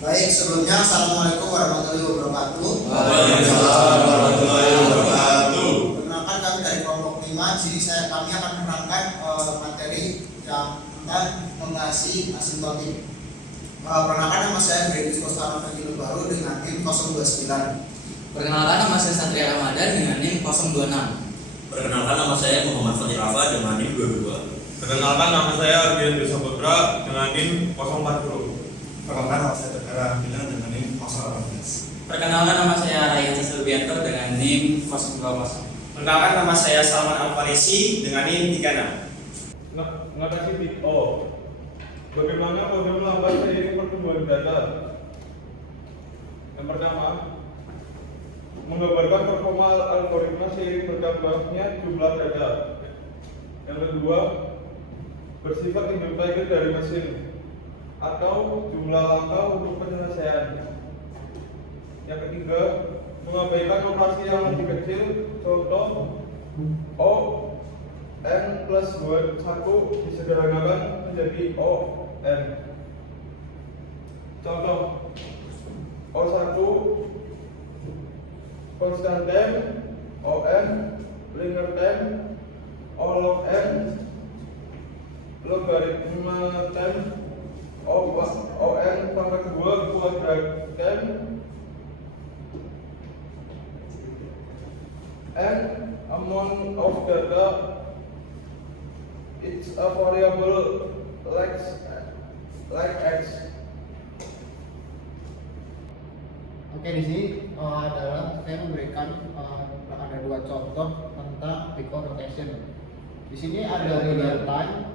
Baik, sebelumnya Assalamualaikum warahmatullahi wabarakatuh. Waalaikumsalam warahmatullahi wabarakatuh. Perkenalkan kami dari kelompok 5, jadi kami akan menerangkan materi yang tentang mengasihi asin bagi. Perkenalkan nama saya Brady Kostana Fadilul Baru dengan NIM 029. Perkenalkan nama saya Satria Ramadan dengan NIM 026. Perkenalkan nama saya Muhammad Fatih Rafa dengan NIM 22. Perkenalkan nama saya Ardian Desa Putra dengan NIM 040. Perkenalkan nama saya Tegara Bilang dengan NIM 018. Perkenalkan nama saya Ryan Sesubianto dengan NIM 020. Perkenalkan nama saya Salman Al-Farisi dengan NIM 36. Mengatasi Big O. Bagaimana program lambat seiring pertumbuhan data? Yang pertama, menggambarkan performa algoritma seiring bertambahnya jumlah data. Yang kedua, bersifat independen dari mesin atau jumlah langkah untuk penyelesaian. Yang ketiga, mengabaikan operasi yang lebih kecil, contoh O n plus 1 disederhanakan menjadi O n. Contoh O1 constant time, O n linear time, O log n logaritma time, O n pangkat 2 kuadrat time, and amount of data. It's a variable like x. Oke, di sini adalah saya memberikan ada dua contoh tentang big O rotation. Di sini ada linear time.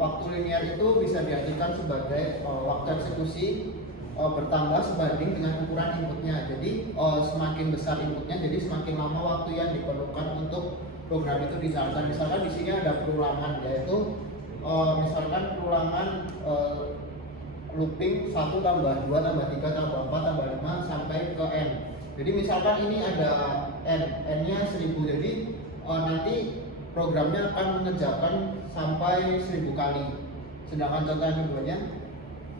Waktu linear itu bisa diartikan sebagai waktu eksekusi bertambah sebanding dengan ukuran inputnya. Jadi semakin besar inputnya, jadi semakin lama waktu yang diperlukan untuk program itu dijalankan. Misalkan di sini ada perulangan, yaitu misalkan perulangan looping 1 tambah 2 tambah 3 tambah 4 tambah 5 sampai ke n. Jadi misalkan ini ada n-nya 1000, jadi nanti programnya akan mengerjakan sampai 1000 kali. Sedangkan contoh yang keduanya,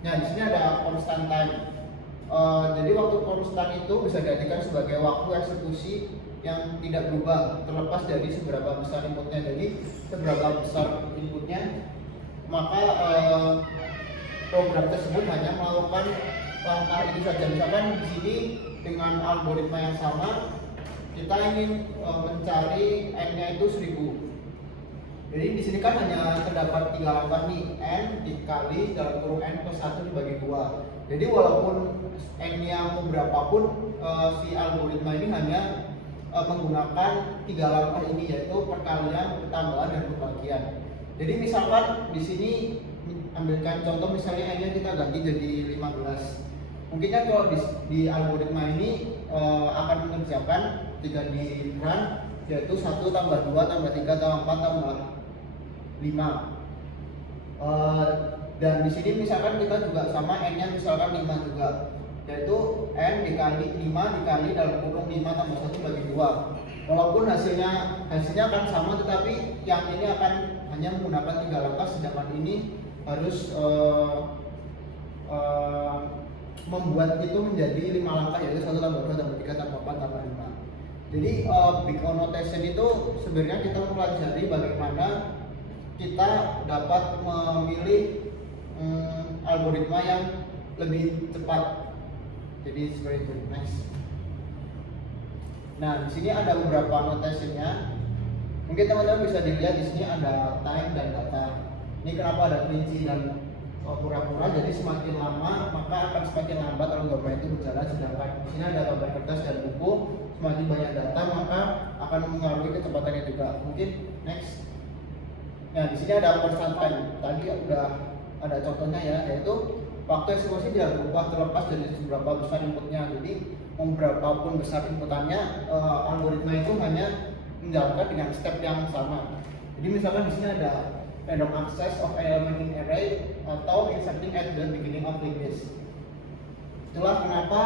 nah di sini ada constant time. Jadi waktu konstan itu bisa diartikan sebagai waktu eksekusi yang tidak berubah terlepas dari seberapa besar inputnya. Jadi seberapa besar inputnya, maka program tersebut hanya melakukan langkah itu saja. Misalkan di sini dengan algoritma yang sama, kita ingin mencari n-nya itu 1000. Jadi di sini kan hanya terdapat 3 langkah nih, n dikali dalam kurung n plus 1 dibagi 2. Jadi walaupun n-nya mau berapapun, si algoritma ini hanya menggunakan 3 langkah ini, yaitu perkalian, pertambahan, dan pembagian. Jadi misalkan di sini ambilkan contoh, misalnya n-nya kita ganti jadi 15. Mungkinnya kalau di algoritma ini akan mengerjakan 3 di run, yaitu 1 tambah 2 tambah 3 tambah 4 tambah 5. Dan di sini misalkan kita juga sama n-nya misalkan 5 juga, yaitu n dikali 5 dikali dalam kurung 5 tambah 1 bagi 2. Walaupun hasilnya akan sama, tetapi yang ini akan hanya menggunakan 3 langkah, sedangkan ini harus membuat itu menjadi 5 langkah, yaitu 1 tambah 2 tambah 3 tambah 4 tambah 5. Jadi big O notation itu sebenarnya kita mempelajari bagaimana kita dapat memilih algoritma yang lebih cepat. Jadi seperti itu. Next. Nah, di sini ada beberapa notasinya. Mungkin teman-teman bisa dilihat di sini ada time dan data. Ini kenapa ada kelinci dan pura-pura? Jadi semakin lama maka akan semakin lambat algoritma itu berjalan. Sedangkan di sini ada gambar kertas dan buku. Semakin banyak data maka akan mengaruhi kecepatannya juga. Mungkin next. Nah, di sini ada constant time. Tadi udah ada contohnya ya, yaitu waktu eksekusi tidak berubah terlepas dari seberapa besar inputnya. Jadi berapapun besar inputannya, algoritma itu hanya menjalankan dengan step yang sama. Jadi misalkan di sini ada random access of element in array atau inserting at the beginning of the list. Itulah kenapa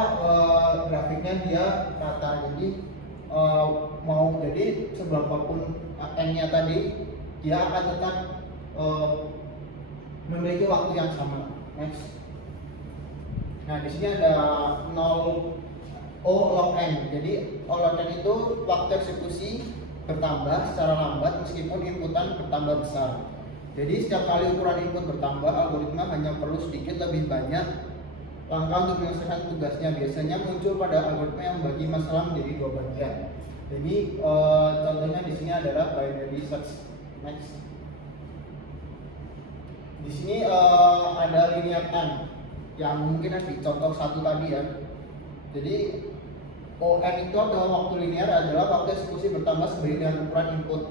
grafiknya dia rata. Jadi mau jadi seberapapun n-nya tadi, dia akan tetap memiliki waktu yang sama. Next. Nah, di sini ada 0 O log n. Jadi O log n itu waktu eksekusi bertambah secara lambat meskipun inputan bertambah besar. Jadi setiap kali ukuran input bertambah, algoritma hanya perlu sedikit lebih banyak langkah untuk menyelesaikan tugasnya. Biasanya muncul pada algoritma yang membagi masalah menjadi dua bagian. Jadi contohnya di sini adalah binary search. Next. Di sini ada linear time yang mungkin ada di contoh satu tadi ya. Jadi ON itu adalah waktu linear adalah waktu eksekusi bertambah seiring dengan ukuran input.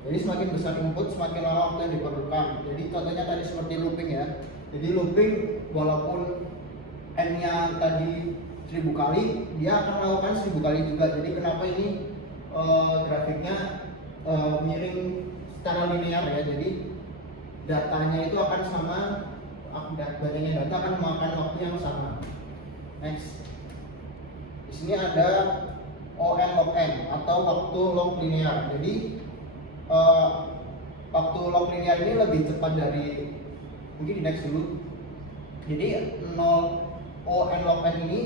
Jadi semakin besar input semakin lama waktu yang diperlukan. Jadi contohnya tadi seperti looping ya. Jadi looping walaupun n-nya tadi 1000 kali, dia akan melakukan 1000 kali juga. Jadi kenapa ini grafiknya miring secara linear ya. Jadi datanya itu akan sama, datanya data akan memakan waktu yang sama. Next. Di sini ada ON log n atau waktu log linear. Jadi waktu log linear ini lebih cepat dari, mungkin di next dulu. Jadi 0 ON log n ini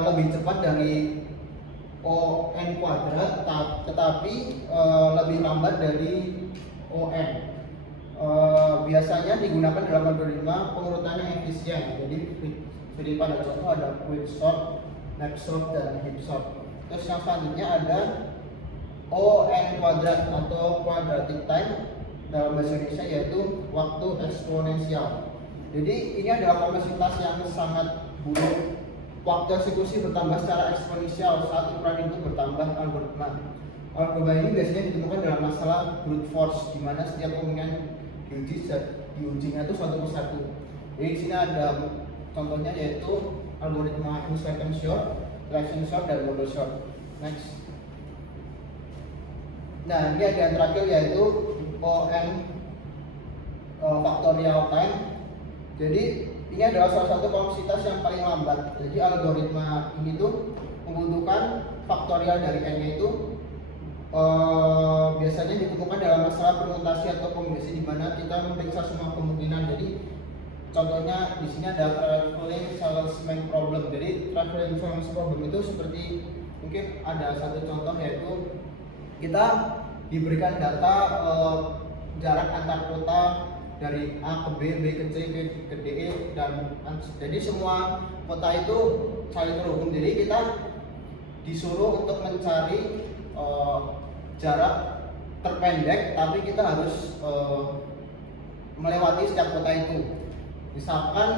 lebih cepat dari ON kuadrat, tetapi lebih lambat dari ON. Biasanya digunakan dalam algoritma pengurutan yang efisien. Jadi pada contoh ada quick sort, snap sort, dan heap sort. Terus yang selanjutnya ada ON kuadrat atau quadratic time dalam bahasa Indonesia, yaitu waktu eksponensial. Jadi ini adalah kompleksitas yang sangat buruk. Waktu eksekusi bertambah secara eksponensial saat ukuran input bertambah algoritma. Algoritma ini biasanya ditemukan dalam masalah brute force, di mana setiap kemungkinan diujinya itu satu persatu. Jadi di sini ada contohnya yaitu algoritma insertion sort, selection sort, dan model sort. Next. Nah, ini ada yang terakhir yaitu ON factorial time. Jadi ini adalah salah satu kompleksitas yang paling lambat. Jadi algoritma ini tuh membutuhkan faktorial dari n-nya itu biasanya ditemukan dalam masalah permutasi atau kombinasi, di mana kita memeriksa semua kemungkinan. Jadi contohnya di sini ada traveling salesman problem. Jadi traveling salesman problem itu seperti, mungkin ada satu contoh yaitu kita diberikan data jarak antar kota dari A ke B, B ke C, ke D, E, dan jadi semua kota itu saling terhubung. Jadi kita disuruh untuk mencari jarak terpendek, tapi kita harus melewati setiap kota itu. Misalkan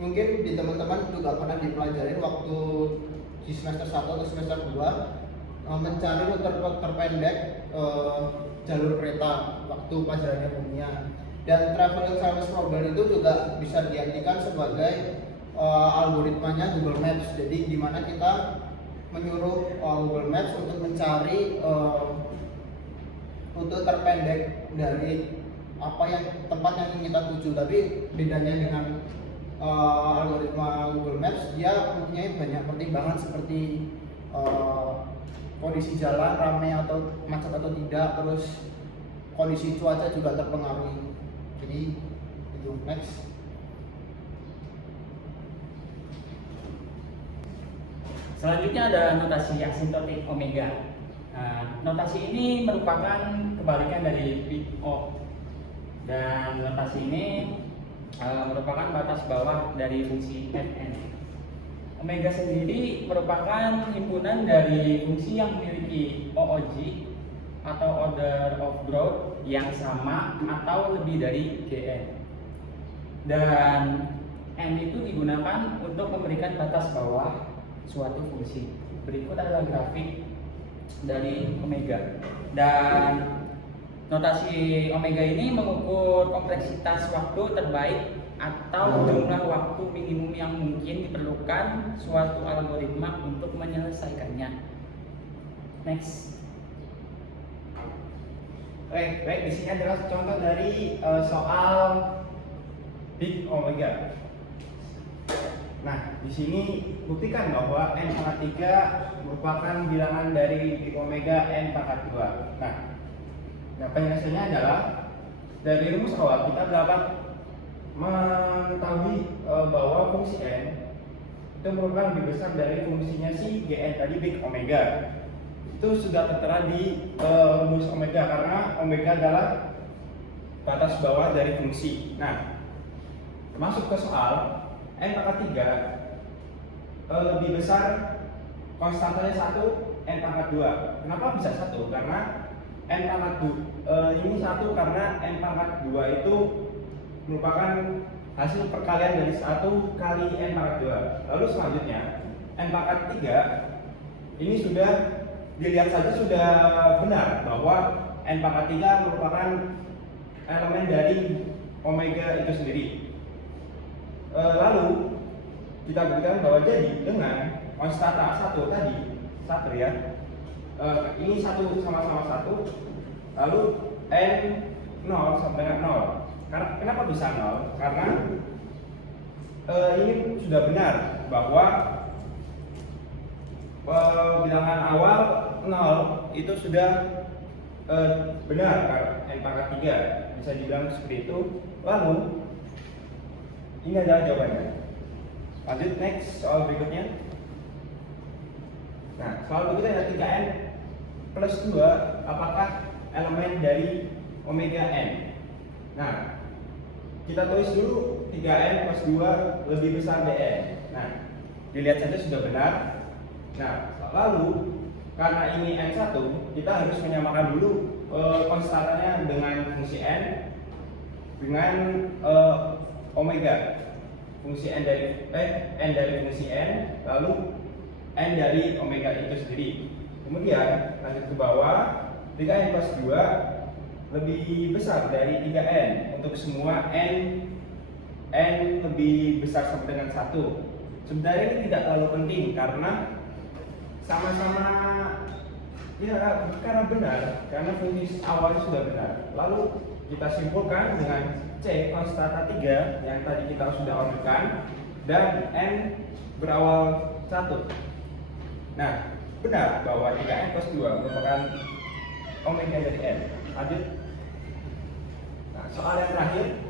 mungkin di teman-teman juga pernah dipelajarin waktu di semester 1 atau semester 2 mencari rute terpendek jalur kereta waktu pelajarannya umumnya. Dan traveling salesman problem itu juga bisa diartikan sebagai algoritmanya Google Maps. Jadi di mana kita menyuruh Google Maps untuk mencari rute terpendek dari apa yang tempat yang ingin kita tuju. Tapi bedanya dengan algoritma Google Maps, dia mempunyai banyak pertimbangan seperti kondisi jalan ramai atau macet atau tidak, terus kondisi cuaca juga terpengaruhi. Jadi itu. Next. Selanjutnya ada notasi asintotik omega. Nah, notasi ini merupakan kebalikan dari big O, dan notasi ini merupakan batas bawah dari fungsi fn. Omega sendiri merupakan himpunan dari fungsi yang memiliki OOG atau order of growth yang sama atau lebih dari Gn. Dan n itu digunakan untuk memberikan batas bawah suatu fungsi. Berikut adalah grafik dari omega. Dan notasi omega ini mengukur kompleksitas waktu terbaik atau jumlah waktu minimum yang mungkin diperlukan suatu algoritma untuk menyelesaikannya. Next. Baik, di sini adalah contoh dari soal big omega. Nah, di sini buktikan bahwa n pangkat 3 merupakan bilangan dari big omega n pangkat 2. Nah, penjelasannya adalah dari rumus awal kita berapa mengetahui bahwa fungsi n itu merupakan lebih besar dari fungsinya si Gn tadi big omega. Itu sudah tertera di rumus omega karena omega adalah batas bawah dari fungsi. Nah, masuk ke soal n pangkat 3 lebih besar konstantanya 1 n pangkat 2. Kenapa bisa 1? Karena n pangkat 2 ini 1 karena n pangkat 2 itu merupakan hasil perkalian dari 1 kali n pangkat 2. Lalu selanjutnya n pangkat 3 ini sudah dilihat saja sudah benar bahwa n pangkat 3 merupakan elemen dari omega itu sendiri. Lalu kita buktikan bahwa jadi dengan konstanta 1 tadi, 1 ya, ini 1 sama-sama 1, lalu n 0 sama dengan 0. Kenapa bisa 0? Karena ini sudah benar bahwa bilangan awal 0 itu sudah benar n pangkat 3, bisa dibilang seperti itu. Lalu ini adalah jawabannya. Lanjut next soal berikutnya. Nah, soal berikutnya ada 3n plus 2 apakah elemen dari omega n? Nah, kita tulis dulu 3n plus 2 lebih besar dn. Nah, dilihat saja sudah benar. Nah, lalu karena ini n1, kita harus menyamakan dulu konstantanya dengan fungsi n dengan omega. Fungsi n dari fungsi n, lalu n dari omega itu sendiri. Kemudian lanjut ke bawah, 3n plus 2 lebih besar dari 3n untuk semua n lebih besar sama dengan 1. Sebenarnya ini tidak terlalu penting karena sama-sama ya karena benar, karena fungsi awalnya sudah benar. Lalu kita simpulkan dengan C konstanta 3 yang tadi kita sudah orderkan dan n berawal 1. Nah, benar bahwa 3n plus 2 merupakan omega dari n. Lanjut. Nah, soal yang terakhir,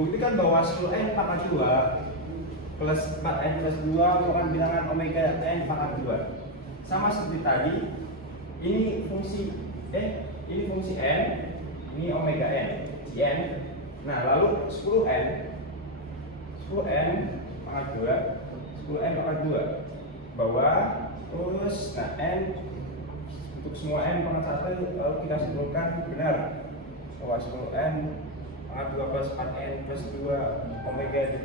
buktikan bahwa 10n pangkat 2 plus 4n plus 2 merupakan bilangan omega n pangkat 2. Sama seperti tadi, ini fungsi n, ini omega n, n. Nah, lalu 10n pangkat 2, 10n pangkat 2 bawah, terus nah n untuk semua n pangkat 1 lalu kita simpulkan benar bahwa 10n pangkat 2 plus 4n plus 2 omega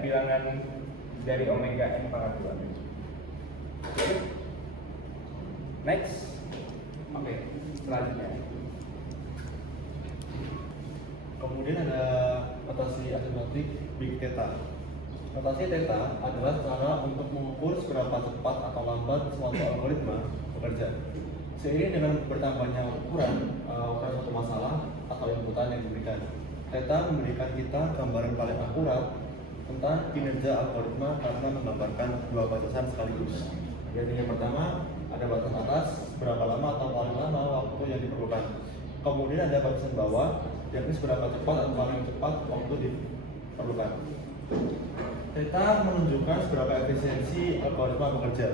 bilangan dari omega n pangkat 2. Next. Oke, selanjutnya. Kemudian ada notasi asimptotik big theta. Notasi theta adalah cara untuk mengukur seberapa cepat atau lambat suatu algoritma bekerja. Seiring dengan bertambahnya ukuran suatu masalah atau inputan yang diberikan, theta memberikan kita gambaran paling akurat tentang kinerja algoritma karena menggambarkan dua batasan sekaligus. Jadi yang pertama ada batasan atas berapa lama atau paling lama waktu yang diperlukan. Kemudian ada batasan bawah yakni seberapa cepat atau paling cepat waktu diperlukan. Theta menunjukkan seberapa efisiensi algoritma bekerja,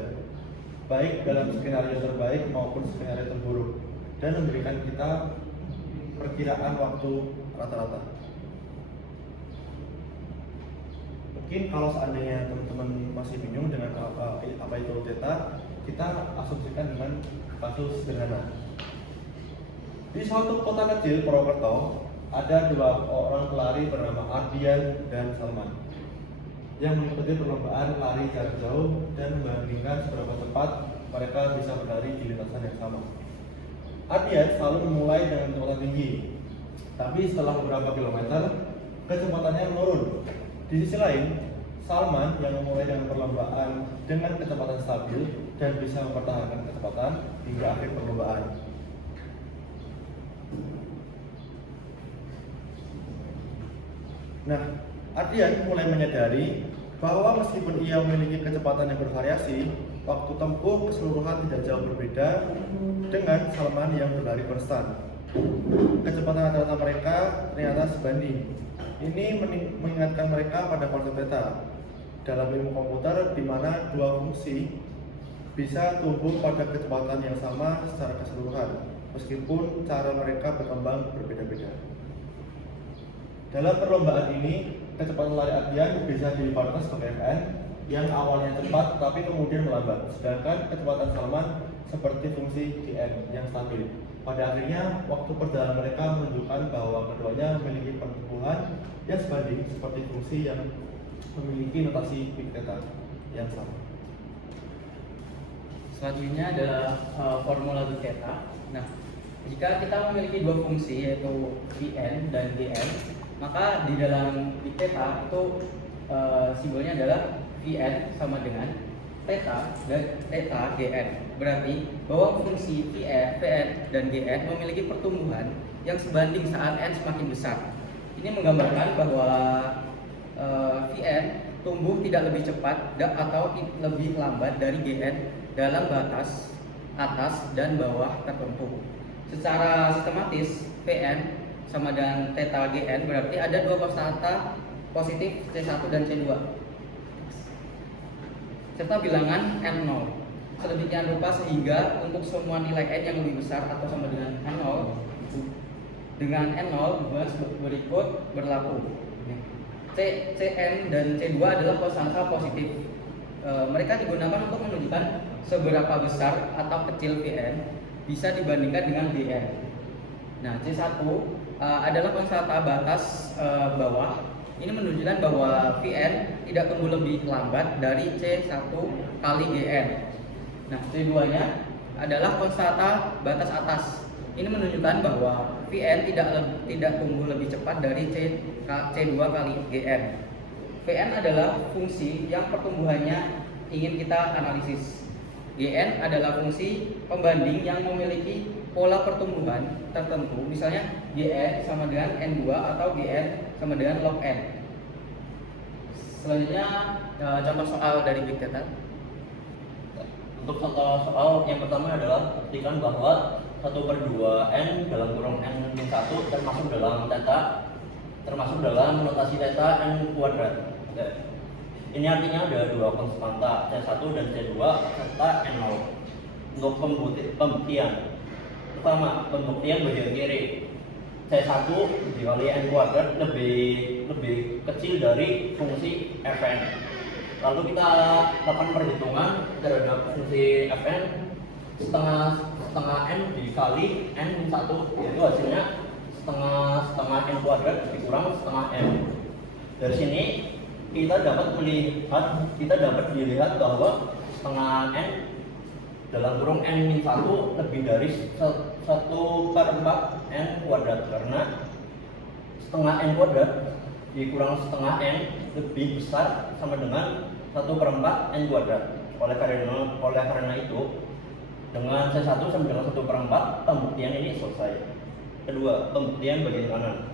baik dalam skenario terbaik maupun skenario terburuk, dan memberikan kita perkiraan waktu rata-rata. Mungkin kalau seandainya teman-teman masih bingung dengan apa itu theta, kita asumsikan dengan kasus sederhana. Di suatu kota kecil Purwokerto ada dua orang pelari bernama Ardian dan Salman yang mengikuti perlombaan lari jarak jauh dan membandingkan seberapa cepat mereka bisa berlari di lintasan yang sama. Ardian selalu memulai dengan kecepatan tinggi, tapi setelah beberapa kilometer kecepatannya menurun. Di sisi lain, Salman yang memulai dengan perlombaan dengan kecepatan stabil dan bisa mempertahankan kecepatan hingga akhir perlombaan. Nah, Ardian mulai menyadari bahwa meskipun ia memiliki kecepatan yang bervariasi, waktu tempuh keseluruhan tidak jauh berbeda dengan Salman yang berlari konstan. Kecepatan rata-rata mereka ternyata sebanding. Ini mengingatkan mereka pada konsep theta dalam ilmu komputer, di mana dua fungsi bisa tumbuh pada kecepatan yang sama secara keseluruhan, meskipun cara mereka berkembang berbeda-beda. Dalam perlombaan ini, kecepatan lari Adrian bisa dilibatkan sebagai Fn yang awalnya cepat tapi kemudian melambat, sedangkan kecepatan Salman seperti fungsi Dn yang stabil. Pada akhirnya, waktu perjalanan mereka menunjukkan bahwa keduanya memiliki pertumbuhan yang sebanding seperti fungsi yang memiliki notasi big theta yang sama. Selanjutnya adalah formula big theta. Nah, jika kita memiliki dua fungsi yaitu Vn dan Gn, maka di dalam big theta itu simbolnya adalah Vn sama dengan theta dan theta Gn. Berarti bahwa fungsi Vn dan Gn memiliki pertumbuhan yang sebanding saat n semakin besar. Ini menggambarkan bahwa Vn tumbuh tidak lebih cepat atau lebih lambat dari Gn dalam batas atas dan bawah tertentu. Secara sistematis, Vn sama dengan theta Gn berarti ada dua konstanta positif C1 dan C2 serta bilangan N0 sedemikian rupa sehingga untuk semua nilai N yang lebih besar atau sama dengan N0 hubungan berikut berlaku. Cn dan C2 adalah konstanta positif. Mereka digunakan untuk menunjukkan seberapa besar atau kecil Vn bisa dibandingkan dengan Gn. Nah, C1 adalah konstanta batas bawah. Ini menunjukkan bahwa Vn tidak tumbuh lebih lambat dari C1 kali Gn. Nah, C2-nya adalah konstanta batas atas. Ini menunjukkan bahwa Vn tidak tumbuh lebih cepat dari C2 kali Gn. Vn adalah fungsi yang pertumbuhannya ingin kita analisis. Gn adalah fungsi pembanding yang memiliki pola pertumbuhan tertentu, misalnya Gn sama dengan N2 atau Gn sama dengan log N. Selanjutnya contoh soal dari big theta. Untuk contoh soal yang pertama adalah buktikan bahwa 1/2 n dalam kurung n-1 termasuk dalam notasi theta n kuadrat. Oke. Ini artinya ada dua konstanta C1 dan C2 serta N0. Untuk pembuktian, pertama pembuktian bagian kiri, C1 dikali N kuadrat lebih kecil dari fungsi Fn. Lalu kita lakukan perhitungan terhadap fungsi Fn setengah N dikali N-1, yaitu hasilnya setengah N kuadrat dikurang setengah M. Dari sini kita dapat dilihat bahwa setengah N dalam kurung N-1 lebih dari 1/4 N kuadrat, karena setengah N kuadrat dikurang setengah N lebih besar sama dengan 1/4 N kuadrat. Oleh karena itu, dengan C1 sama dengan 1/4, pembuktian ini selesai. Kedua, pembuktian bagian kanan.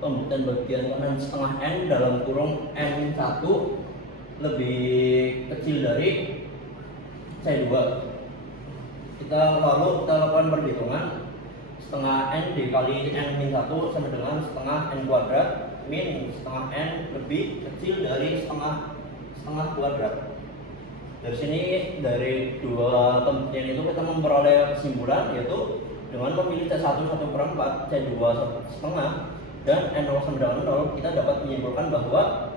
Pembuktian bagian kanan setengah N dalam kurung N1 lebih kecil dari C2. Kita lakukan perhitungan setengah N dikali N-1 sama dengan setengah N kuadrat min setengah N lebih kecil dari setengah kuadrat. Dari sini, dari dua pembuktian itu kita memperoleh kesimpulan, yaitu dengan memilih C1 1/4, C2 setengah, dan N0 sama dengan 0, kita dapat menyimpulkan bahwa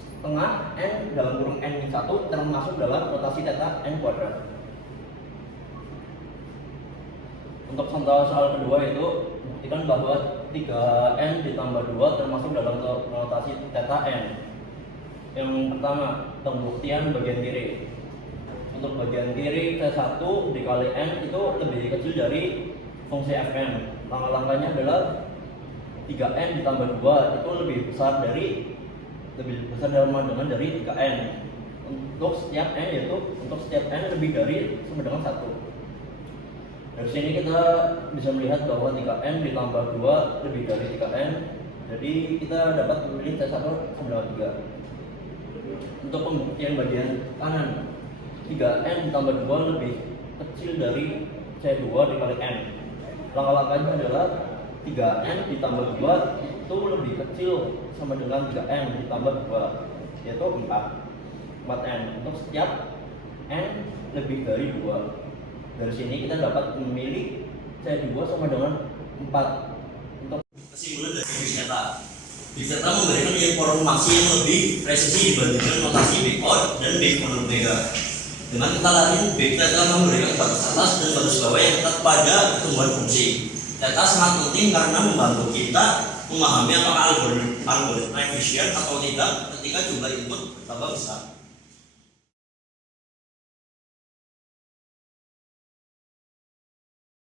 setengah N dalam kurung N-1 termasuk dalam notasi theta N kuadrat. Untuk contoh soal kedua itu buktikan bahwa 3N ditambah 2 termasuk dalam notasi theta N. Yang pertama, pembuktian bagian kiri. Untuk bagian kiri C1 dikali N itu lebih kecil dari fungsi Fn. Langkah-langkahnya adalah 3N ditambah 2 itu lebih besar dengan dari 3N. Untuk setiap N lebih dari sama dengan 1. Dari sini kita bisa melihat bahwa 3N ditambah 2 lebih dari 3N. Jadi kita dapat memilih C1 sama dengan 3. Untuk pembuktian bagian kanan, 3N ditambah 2 lebih kecil dari C2 dikali N. Langkah-langkahnya adalah 3N ditambah 2 itu lebih kecil sama dengan 3n ditambah 2, yaitu 4n untuk setiap n lebih dari 2. Dari sini kita dapat memilih C2 sama dengan 4. Untuk kesimpulan dari Big Theta, Big Theta memberikan informasi yang lebih presisi dibandingkan notasi Big Odd dan Big Omega. Dengan kata lain, Big Theta memberikan batas atas dan batas bawah yang ketat pada pertumbuhan fungsi. Theta sangat penting karena membantu kita memahami apakah algoritma efisien atau tidak ketika jumlah input bertambah besar.